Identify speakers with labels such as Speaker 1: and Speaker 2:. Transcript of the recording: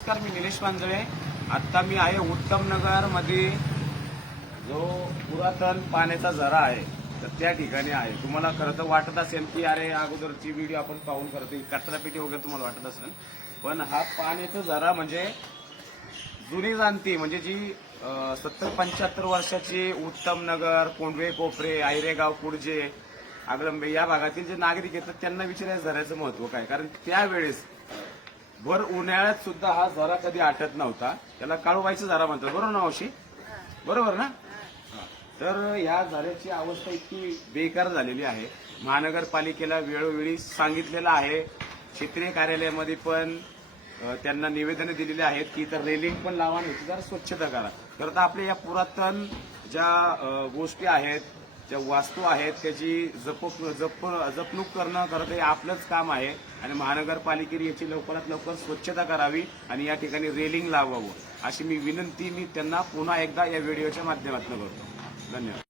Speaker 1: नमस्कार मी निलेश पांजळे आत्ता मी आहे उत्तम नगरमध्ये जो पुरातन पाण्याचा झरा आहे तर त्या ठिकाणी आहे. तुम्हाला खरं तर वाटत असेल की अरे अगोदरची व्हिडिओ आपण पाहून करतो कचरापेटी वगैरे तुम्हाला वाटत असेल. पण हा पाण्याचा झरा म्हणजे जुनी जाणती म्हणजे जी सत्तर पंच्याहत्तर वर्षाची उत्तम नगर कोंडवे कोपरे आयरेगाव कुडजे आगलंबे या भागातील जे नागरिक आहेत त्यांना विचारायचं झऱ्याचं महत्त्व काय? कारण त्यावेळेस भर उन्हाळ्यात सुद्धा हा झरा कधी आटत नव्हता. त्याला काळूबाईचा झरा म्हणतात. बरोबर ना मावशी? बरोबर ना? तर या झऱ्याची अवस्था इतकी बेकार झालेली आहे. महानगरपालिकेला वेळोवेळी सांगितलेलं आहे. क्षेत्रीय कार्यालयामध्ये पण त्यांना निवेदनं दिलेली आहेत की इतर रेलिंग पण लावा आणि जरा स्वच्छता करा. खरं तर आपल्या या पुरातन ज्या गोष्टी आहेत ज्या वास्तू आहेत त्याची जप जप जपणूक करणं खरं तर हे आपलंच काम आहे. आणि महानगरपालिकेने याची लवकरात लवकर स्वच्छता करावी आणि या ठिकाणी रेलिंग लावावं. अशी मी विनंती मी त्यांना पुन्हा एकदा या व्हिडिओच्या माध्यमातून करतो. धन्यवाद.